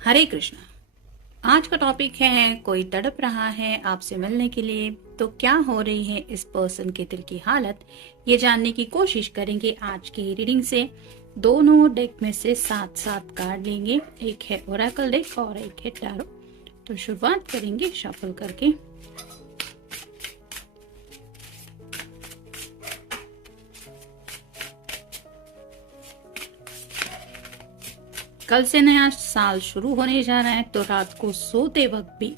हरे कृष्णा। आज का टॉपिक है कोई तड़प रहा है आपसे मिलने के लिए, तो क्या हो रही है इस पर्सन के दिल की हालत, ये जानने की कोशिश करेंगे आज की रीडिंग से। दोनों डेक में से 7 कार्ड लेंगे, एक है ओरेकल डेक और एक है टैरो। तो शुरुआत करेंगे शफल करके। कल से नया साल शुरू होने जा रहा है, तो रात को सोते वक्त भी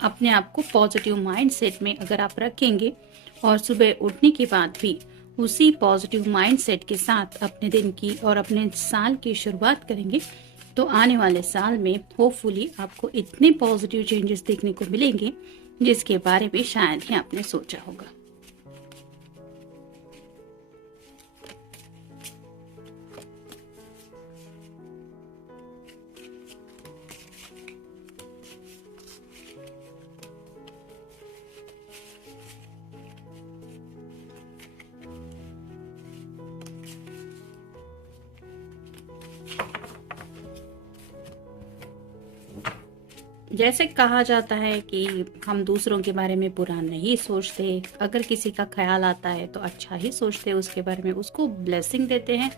अपने आप को पॉजिटिव माइंडसेट में अगर आप रखेंगे और सुबह उठने के बाद भी उसी पॉजिटिव माइंडसेट के साथ अपने दिन की और अपने साल की शुरुआत करेंगे, तो आने वाले साल में होपफुली आपको इतने पॉजिटिव चेंजेस देखने को मिलेंगे जिसके बारे में शायद ही आपने सोचा होगा। जैसे कहा जाता है कि हम दूसरों के बारे में बुरा नहीं सोचते, अगर किसी का ख्याल आता है तो अच्छा ही सोचते हैं उसके बारे में, उसको ब्लेसिंग देते हैं,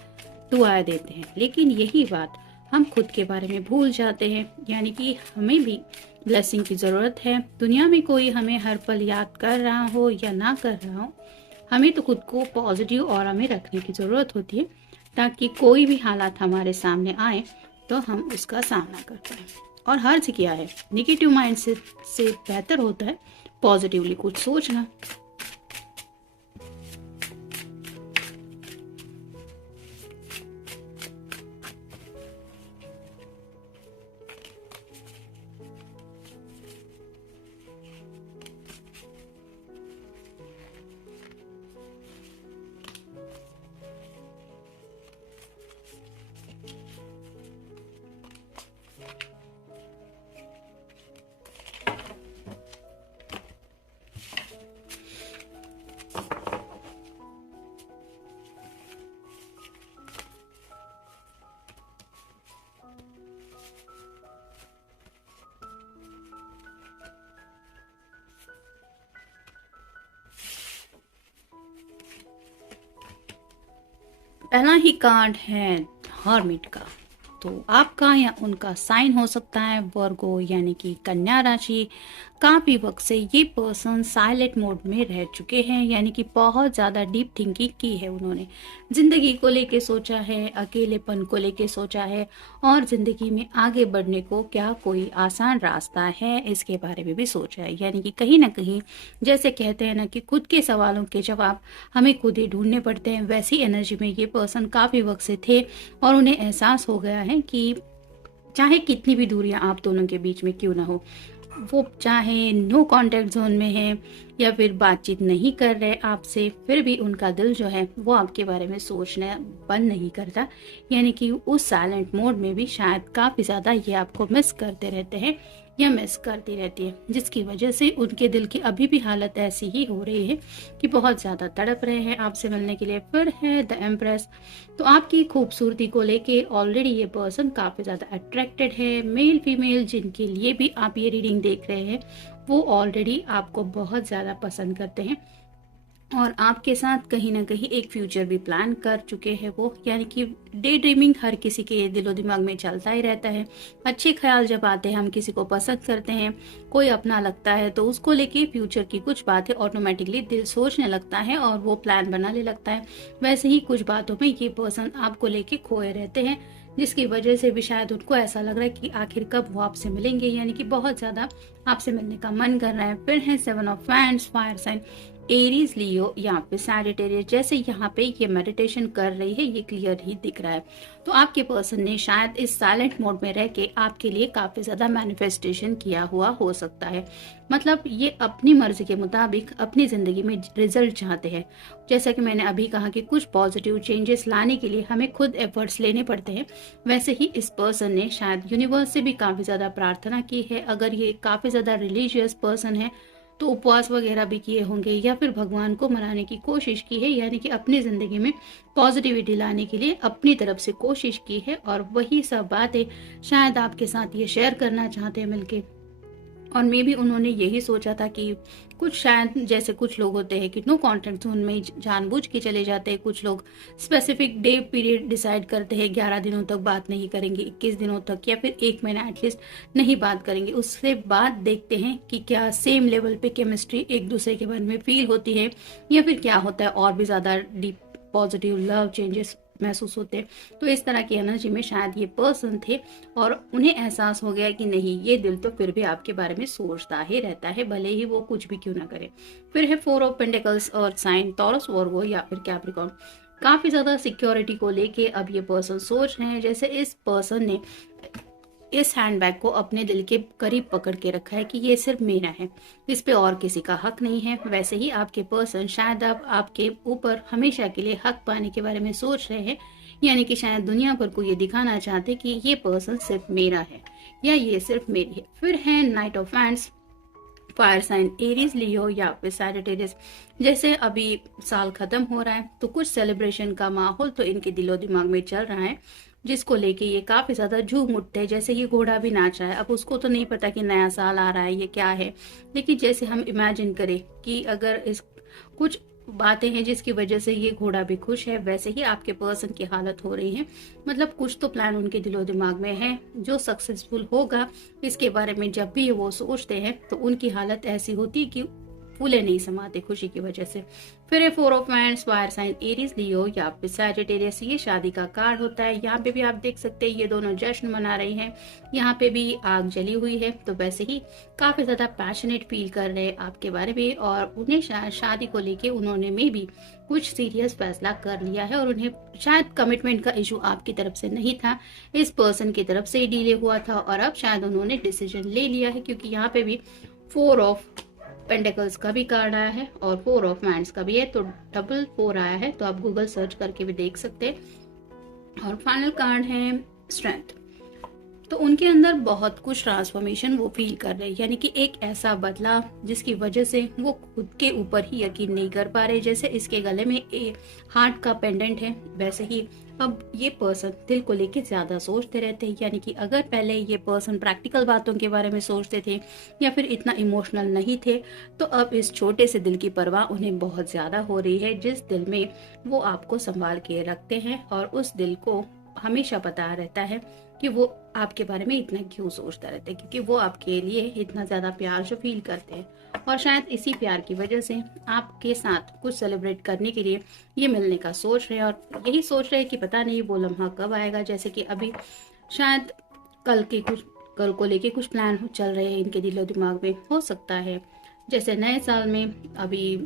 दुआएं देते हैं। लेकिन यही बात हम खुद के बारे में भूल जाते हैं, यानी कि हमें भी ब्लेसिंग की ज़रूरत है। दुनिया में कोई हमें हर पल याद कर रहा हो या ना कर रहा हो, हमें तो खुद को पॉजिटिव ऑरा में रखने की ज़रूरत होती है, ताकि कोई भी हालात हमारे सामने आए तो हम उसका सामना कर पाएं। और हर्ज किया है, निगेटिव माइंड से बेहतर होता है पॉजिटिवली कुछ सोचना। पहला ही कार्ड है हर्मिट का। तो आपका या उनका साइन हो सकता है वर्गो, यानी कि कन्या राशि। काफी वक्त से ये पर्सन साइलेंट मोड में रह चुके हैं, यानी कि बहुत ज्यादा डीप थिंकिंग की है उन्होंने। जिंदगी को लेके सोचा है, अकेलेपन को लेके सोचा है, और जिंदगी में आगे बढ़ने को क्या कोई आसान रास्ता है इसके बारे में भी सोचा है। यानी कि कहीं ना कहीं जैसे कहते हैं ना कि खुद के सवालों के जवाब हमें खुद ही ढूंढने पड़ते हैं, वैसी एनर्जी में ये पर्सन काफी वक्त से थे और उन्हें एहसास हो गया है कि चाहे कितनी भी दूरियां आप दोनों के बीच में क्यों ना हो, वो चाहे नो कांटेक्ट जोन में है या फिर बातचीत नहीं कर रहे आपसे, फिर भी उनका दिल जो है वो आपके बारे में सोचना बंद नहीं करता। यानी कि उस साइलेंट मोड में भी शायद काफ़ी ज़्यादा ये आपको मिस करते रहते हैं या मिस करती रहती है, जिसकी वजह से उनके दिल की अभी भी हालत ऐसी ही हो रही है कि बहुत ज़्यादा तड़प रहे हैं आपसे मिलने के लिए। फिर है द एम्प्रेस। तो आपकी खूबसूरती को लेके ऑलरेडी ये पर्सन काफ़ी ज़्यादा अट्रैक्टेड है। मेल फीमेल जिनके लिए भी आप ये रीडिंग देख रहे हैं, वो ऑलरेडी आपको बहुत ज़्यादा पसंद करते हैं और आपके साथ कहीं ना कहीं एक फ्यूचर भी प्लान कर चुके हैं वो। यानी कि डे ड्रीमिंग हर किसी के दिलो दिमाग में चलता ही रहता है। अच्छे ख्याल जब आते हैं, हम किसी को पसंद करते हैं, कोई अपना लगता है, तो उसको लेके फ्यूचर की कुछ बातें ऑटोमेटिकली दिल सोचने लगता है और वो प्लान बनाने लगता है। वैसे ही कुछ बातों में ये पर्सन आपको लेके खोए रहते हैं, जिसकी वजह से भी शायद उनको ऐसा लग रहा है कि आखिर कब वो आपसे मिलेंगे, यानी कि बहुत ज्यादा आपसे मिलने का मन कर रहा है। फिर है 7 of wands, fire sign Aries, Leo, यहाँ पे सैजिटेरियस। जैसे यहाँ पे ये मेडिटेशन कर रही है, ये क्लियर ही दिख रहा है। तो आपके पर्सन ने शायद इस साइलेंट मोड में रह के आपके लिए काफी ज्यादा मैनिफेस्टेशन किया हुआ हो सकता है। मतलब ये अपनी मर्जी के मुताबिक अपनी जिंदगी में रिजल्ट चाहते हैं। जैसा कि मैंने अभी कहा कि कुछ पॉजिटिव चेंजेस लाने के लिए हमें खुद एफर्ट्स लेने पड़ते हैं, वैसे ही इस पर्सन ने शायद यूनिवर्स से भी काफी ज्यादा प्रार्थना की है। अगर ये काफी ज्यादा रिलीजियस पर्सन है तो उपवास वगैरह भी किए होंगे या फिर भगवान को मनाने की कोशिश की है, यानी कि अपनी ज़िंदगी में पॉजिटिविटी लाने के लिए अपनी तरफ से कोशिश की है, और वही सब बातें शायद आपके साथ ये शेयर करना चाहते हैं मिलके। और मे भी उन्होंने यही सोचा था कि कुछ शायद जैसे कुछ लोग होते हैं कि नो कॉन्टेक्ट जोन में जानबूझ के चले जाते हैं, कुछ लोग स्पेसिफिक डे पीरियड डिसाइड करते हैं 11 दिनों तक बात नहीं करेंगे, 21 दिनों तक या फिर 1 महीना एटलीस्ट नहीं बात करेंगे। उससे बाद देखते हैं कि क्या सेम लेवल पे केमिस्ट्री एक दूसरे के बारे में फील होती है या फिर क्या होता है और भी ज़्यादा डीप पॉजिटिव लव चेंजेस महसूस होते हैं। तो इस तरह की एनर्जी में शायद ये पर्सन थे और उन्हें एहसास हो गया कि नहीं, ये दिल तो फिर भी आपके बारे में सोचता ही रहता है, भले ही वो कुछ भी क्यों ना करे। फिर है 4 ऑफ पेंटिकल्स और साइन टॉरस वर्गो या फिर कैप्रिकॉर्न। काफी ज्यादा सिक्योरिटी को लेके अब ये पर्सन सोच रहे हैं, जैसे इस पर्सन ने इस हैंडबैग को अपने दिल के करीब पकड़ के रखा है कि ये सिर्फ मेरा है, इस पे और किसी का हक नहीं है। वैसे ही आपके पर्सन शायद आपके ऊपर हमेशा के लिए हक पाने के बारे में सोच रहे हैं, यानी कि शायद दुनिया भर को ये दिखाना चाहते कि ये पर्सन सिर्फ मेरा है या ये सिर्फ मेरी है। फिर है knight of hands, fire sign Aries, Leo या फिर सैजिटेरियस। जैसे अभी साल खत्म हो रहा है तो कुछ सेलिब्रेशन का माहौल तो इनके दिलो दिमाग में चल रहा है, जिसको लेके ये काफी ज्यादा झूम उठते हैं। जैसे ये घोड़ा भी नाच रहा है, अब उसको तो नहीं पता कि नया साल आ रहा है ये क्या है, लेकिन जैसे हम इमेजिन करें कि अगर इस कुछ बातें हैं जिसकी वजह से ये घोड़ा भी खुश है, वैसे ही आपके पर्सन की हालत हो रही है। मतलब कुछ तो प्लान उनके दिलो दिमाग में है जो सक्सेसफुल होगा, इसके बारे में जब भी वो सोचते हैं तो उनकी हालत ऐसी होती है कि फूले नहीं समाते खुशी की वजह से। फिर है 4 of wands, fire sign Aries, Leo या फिर सैजिटेरियस। ये शादी का कार्ड होता है। यहाँ पे भी आप देख सकते हैं ये दोनों जश्न मना रही हैं, यहाँ पे भी आग जली हुई है, तो वैसे ही काफी ज्यादा पैशनेट फील कर रहे हैं आपके बारे में, और उन्हें शादी को लेके उन्होंने में भी कुछ सीरियस फैसला कर लिया है, और उन्हें शायद कमिटमेंट का इशू आपकी तरफ से नहीं था, इस पर्सन की तरफ से ही डिले हुआ था, और अब शायद उन्होंने डिसीजन ले लिया है, क्योंकि यहाँ पे भी 4 ऑफ पेंटिकल्स का भी कार्ड आया है और 4 ऑफ वैंड्स का भी है, तो डबल 4 आया है, तो आप गूगल सर्च करके भी देख सकते हैं। और फाइनल कार्ड है स्ट्रेंथ। तो उनके अंदर बहुत कुछ ट्रांसफॉर्मेशन वो फील कर रहे हैं, यानी कि एक ऐसा बदलाव जिसकी वजह से वो खुद के ऊपर ही यकीन नहीं कर पा रहे। जैसे इसके गले में हार्ट का पेंडेंट है, वैसे ही अब ये पर्सन दिल को लेके ज्यादा सोचते रहते हैं, यानी कि अगर पहले ये पर्सन प्रैक्टिकल बातों के बारे में सोचते थे या फिर इतना इमोशनल नहीं थे, तो अब इस छोटे से दिल की परवाह उन्हें बहुत ज्यादा हो रही है, जिस दिल में वो आपको संभाल के रखते हैं, और उस दिल को हमेशा पता रहता है कि वो आपके बारे में इतना क्यों सोचता रहता है, क्योंकि वो आपके लिए इतना ज्यादा प्यार जो फील करते हैं, और शायद इसी प्यार की वजह से आपके साथ कुछ सेलिब्रेट करने के लिए ये मिलने का सोच रहे हैं, और यही सोच रहे हैं कि पता नहीं वो लम्हा कब आएगा। जैसे कि अभी शायद कल को लेके कुछ प्लान चल रहे हैं इनके दिलो दिमाग में, हो सकता है जैसे नए साल में अभी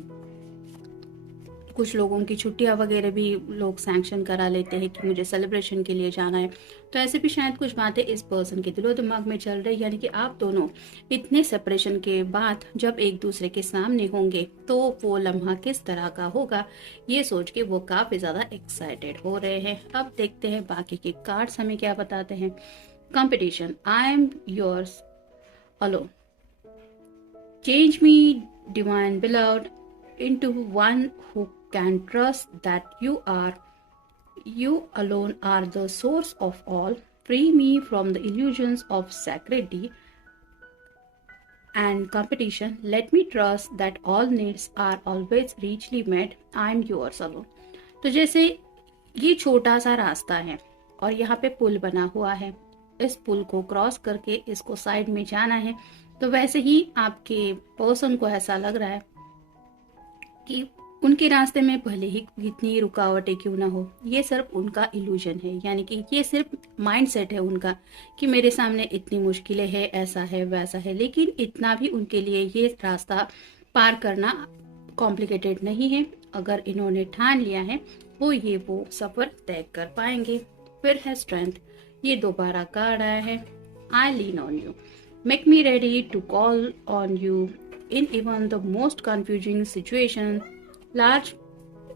कुछ लोगों की छुट्टियां वगैरह भी लोग सैंक्शन करा लेते हैं कि मुझे सेलिब्रेशन के लिए जाना है, तो ऐसे भी शायद कुछ बातें इस पर्सन के दिलो दिमाग में चल रही है, यानी कि आप दोनों इतने सेपरेशन के बाद जब एक दूसरे के सामने होंगे तो वो लम्हा किस तरह का होगा, ये सोच के वो काफी ज्यादा एक्साइटेड हो रहे हैं। अब देखते हैं बाकी के कार्ड्स हमें क्या बताते हैं। Competition, I am yours alone, change me divine beloved into one who can trust that you alone are the source of all. Free me from the illusions of sacredity and competition. Let me trust that all needs are always richly met. I am yours alone. तो जैसे ये छोटा सा रास्ता है और यहाँ पे पुल बना हुआ है, इस पुल को क्रॉस करके इसको साइड में जाना है, तो वैसे ही आपके पर्सन को ऐसा लग रहा है कि उनके रास्ते में भले ही कितनी रुकावटें क्यों ना हो, ये सिर्फ उनका इल्यूजन है, यानी कि ये सिर्फ माइंडसेट है उनका कि मेरे सामने इतनी मुश्किलें हैं, ऐसा है वैसा है, लेकिन इतना भी उनके लिए ये रास्ता पार करना कॉम्प्लिकेटेड नहीं है। अगर इन्होंने ठान लिया है वो सफर तय कर पाएंगे। फिर है स्ट्रेंथ, ये दोबारा कार्ड आया है। I lean on you, make me ready to call on you in even the most confusing situation, large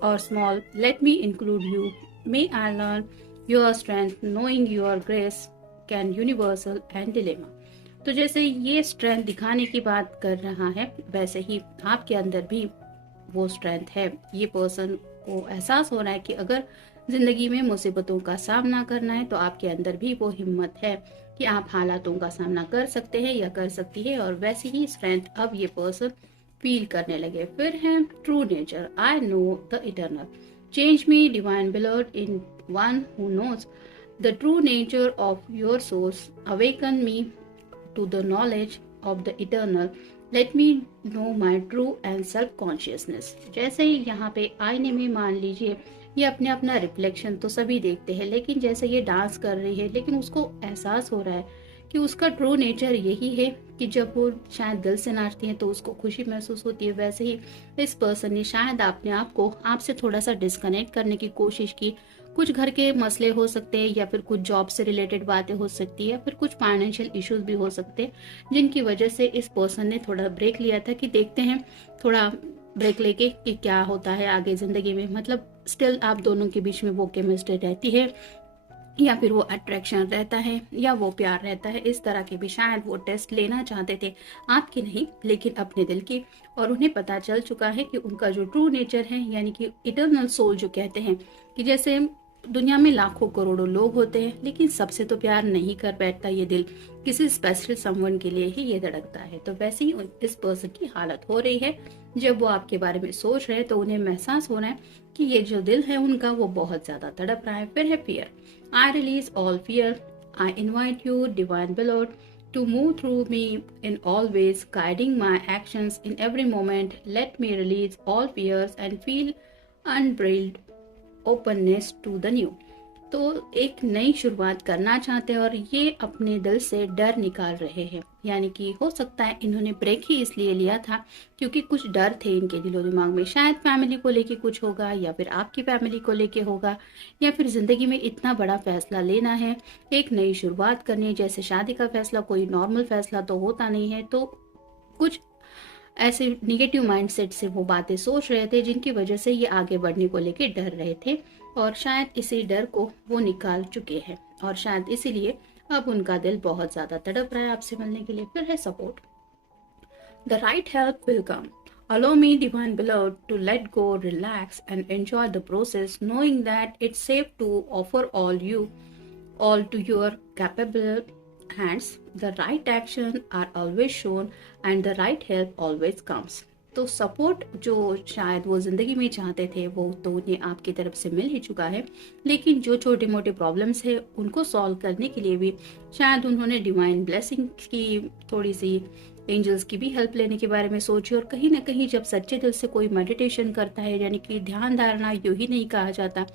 or small. Let me include you. May I learn your strength, knowing your grace can universal and dilemma. तो जैसे ये strength दिखाने की बात कर रहा है, वैसे ही आपके अंदर भी वो स्ट्रेंथ है। ये पर्सन को एहसास हो रहा है कि अगर जिंदगी में मुसीबतों का सामना करना है तो आपके अंदर भी वो हिम्मत है कि आप हालातों का सामना कर सकते हैं या कर सकती है, और वैसी ही स्ट्रेंथ अब ये पर्सन फील करने लगे। फिर है true nature, I know the eternal, change me divine beloved in one who knows the true nature of your source, awaken me to the knowledge of the eternal, let me know my true and self consciousness। जैसे ही यहाँ पे आईने में मान लीजिए ये अपने अपना रिफ्लेक्शन तो सभी देखते हैं, लेकिन जैसे ये डांस कर रही है, लेकिन उसको एहसास हो रहा है कि उसका ट्रू नेचर यही है कि जब वो शायद दिल से नाचती है तो उसको खुशी महसूस होती है। वैसे ही इस पर्सन ने शायद अपने आप को आपसे थोड़ा सा डिस्कनेक्ट करने की कोशिश की। कुछ घर के मसले हो सकते हैं, या फिर कुछ जॉब से रिलेटेड बातें हो सकती है, या फिर कुछ फाइनेंशियल इश्यूज भी हो सकते हैं, जिनकी वजह से इस पर्सन ने थोड़ा ब्रेक लिया था कि देखते हैं थोड़ा ब्रेक लेके कि क्या होता है आगे जिंदगी में। मतलब स्टिल आप दोनों के बीच में वो केमिस्ट्री रहती है, या फिर वो अट्रैक्शन रहता है, या वो प्यार रहता है। इस तरह के भी शायद वो टेस्ट लेना चाहते थे, आपकी नहीं लेकिन अपने दिल की। और उन्हें पता चल चुका है कि उनका जो ट्रू नेचर है, यानी कि इटर्नल सोल जो कहते हैं, कि जैसे दुनिया में लाखों करोड़ों लोग होते हैं, लेकिन सबसे तो प्यार नहीं कर बैठता ये दिल, किसी स्पेशल समवन के लिए ही ये धड़कता है। तो वैसे ही इस पर्सन की हालत हो रही है। जब वो आपके बारे में सोच रहे हैं तो उन्हें महसूस हो रहा है कि ये जो दिल है उनका वो बहुत ज्यादा तड़प रहा है। फिर है fear, I release all fear, I invite you divine beloved to move through me in all ways, guiding my actions in every moment. Let me release all fears and feel unbridled openness to the new। तो एक नई शुरुआत करना चाहते हैं और ये अपने दिल से डर निकाल रहे हैं। यानी कि हो सकता है इन्होंने ब्रेक ही इसलिए लिया था क्योंकि कुछ डर थे इनके दिलो दिमाग में। शायद फैमिली को लेके कुछ होगा, या फिर आपकी फैमिली को लेके होगा, या फिर जिंदगी में इतना बड़ा फैसला लेना है, एक नई शुरुआत करनी है। जैसे शादी का फैसला कोई नॉर्मल फैसला तो होता नहीं है, तो कुछ ऐसे निगेटिव माइंडसेट से वो बातें सोच रहे थे, जिनकी वजह से ये आगे बढ़ने को लेके डर रहे थे, और शायद इसी डर को वो निकाल चुके हैं, और शायद इसीलिए अब उनका दिल बहुत ज्यादा तड़प रहा है आपसे मिलने के लिए। फिर है support, the right help will come, allow me divine beloved to let go, relax and enjoy the process, knowing that it's safe to offer all to your capable hands। The right action are always shown and the right help always comes। तो support जो शायद वो जिंदगी में चाहते थे वो तो उन्हें आपकी तरफ से मिल ही चुका है, लेकिन जो छोटे मोटे प्रॉब्लम्स है उनको सॉल्व करने के लिए भी शायद उन्होंने डिवाइन ब्लेसिंग की, थोड़ी सी एंजल्स की भी हेल्प लेने के बारे में सोची। और कहीं ना कहीं जब सच्चे दिल से कोई मेडिटेशन करता है, यानी कि ध्यान धारणा यूं ही नहीं कहा जाता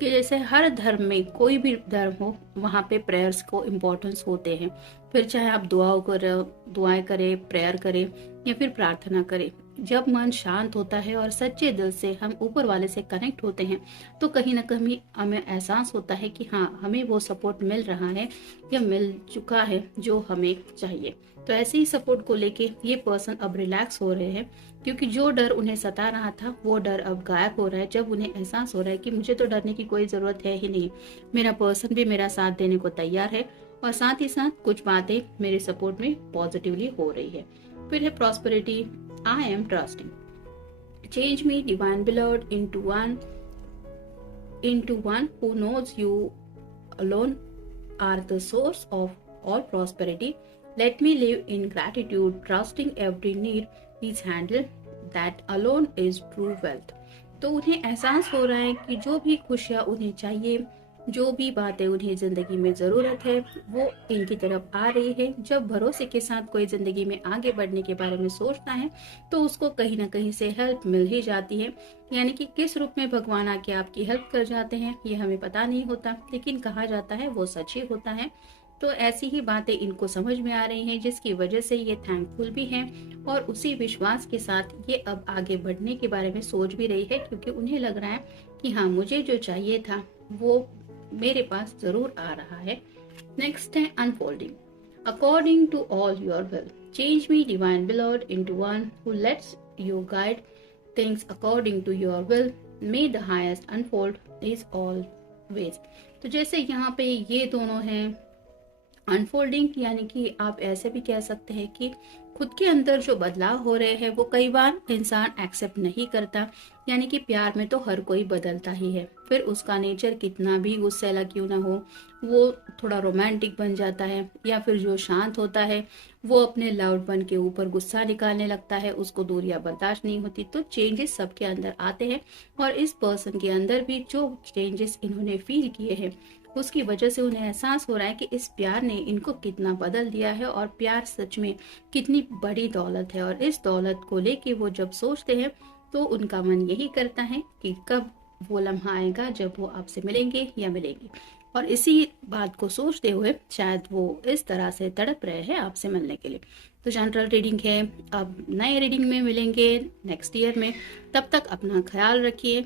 कि जैसे हर धर्म में, कोई भी धर्म हो, वहाँ पे प्रेयर्स को इम्पोर्टेंस होते हैं। फिर चाहे आप दुआएं करें, प्रेयर करें, या फिर प्रार्थना करें, जब मन शांत होता है और सच्चे दिल से हम ऊपर वाले से कनेक्ट होते हैं, तो कहीं ना कहीं हमें एहसास होता है कि हाँ, हमें वो सपोर्ट मिल रहा है या मिल चुका है जो हमें चाहिए। तो ऐसे ही सपोर्ट को लेके ये पर्सन अब रिलैक्स हो रहे हैं, क्योंकि जो डर उन्हें सता रहा था वो डर अब गायब हो रहा है। जब उन्हें एहसास हो रहा है कि मुझे तो डरने की कोई जरूरत है ही नहीं, मेरा पर्सन भी मेरा साथ देने को तैयार है, और साथ ही साथ कुछ बातें मेरे सपोर्ट में पॉजिटिवली हो रही है। फिर है prosperity, I am trusting, change me divine beloved into one who knows you alone are the source of all prosperity। Let me live in gratitude, trusting every need is handled, that alone is true wealth। तो उन्हें एहसास हो रहा है कि जो भी खुशियाँ उन्हें चाहिए, जो भी बातें उन्हें जिंदगी में जरूरत है, वो इनकी तरफ आ रही है। जब भरोसे के साथ कोई जिंदगी में आगे बढ़ने के बारे में सोचता है तो उसको कहीं ना कहीं से हेल्प मिल ही जाती है। यानी कि किस रूप में भगवान आके आपकी हेल्प कर जाते हैं ये हमें पता नहीं होता, लेकिन कहा जाता है वो सच ही होता है। तो ऐसी ही बातें इनको समझ में आ रही हैं, जिसकी वजह से ये थैंकफुल भी हैं, और उसी विश्वास के साथ ये अब आगे बढ़ने के बारे में सोच भी रही है, क्योंकि उन्हें लग रहा है कि हाँ, मुझे जो चाहिए था वो मेरे पास जरूर आ रहा है। नेक्स्ट है unfolding, according to all your will, change me divine beloved into one who lets you guide things according to your will, may the highest unfold is always. तो जैसे यहाँ पे ये दोनों हैं, अनफोल्डिंग यानी कि आप ऐसे भी कह सकते हैं कि खुद के अंदर जो बदलाव हो रहे हैं वो कई बार इंसान एक्सेप्ट नहीं करता। यानी कि प्यार में तो हर कोई बदलता ही है, फिर उसका नेचर कितना भी गुस्सैला क्यों ना हो, वो थोड़ा रोमांटिक बन जाता है, या फिर जो शांत होता है वो अपने लव्ड वन के ऊपर गुस्सा निकालने लगता है, उसको दूरियां बर्दाश्त नहीं होती। तो चेंजेस सबके अंदर आते हैं, और इस पर्सन के अंदर भी जो चेंजेस इन्होंने फील किए हैं उसकी वजह से उन्हें एहसास हो रहा है कि इस प्यार ने इनको कितना बदल दिया है, और प्यार सच में कितनी बड़ी दौलत है। और इस दौलत को लेके वो जब सोचते हैं तो उनका मन यही करता है कि कब वो लम्हा आएगा जब वो आपसे मिलेंगे या मिलेंगी। और इसी बात को सोचते हुए शायद वो इस तरह से तड़प रहे हैं आपसे मिलने के लिए। तो जनरल रीडिंग है, अब नए रीडिंग में मिलेंगे नेक्स्ट ईयर में। तब तक अपना ख्याल रखिए।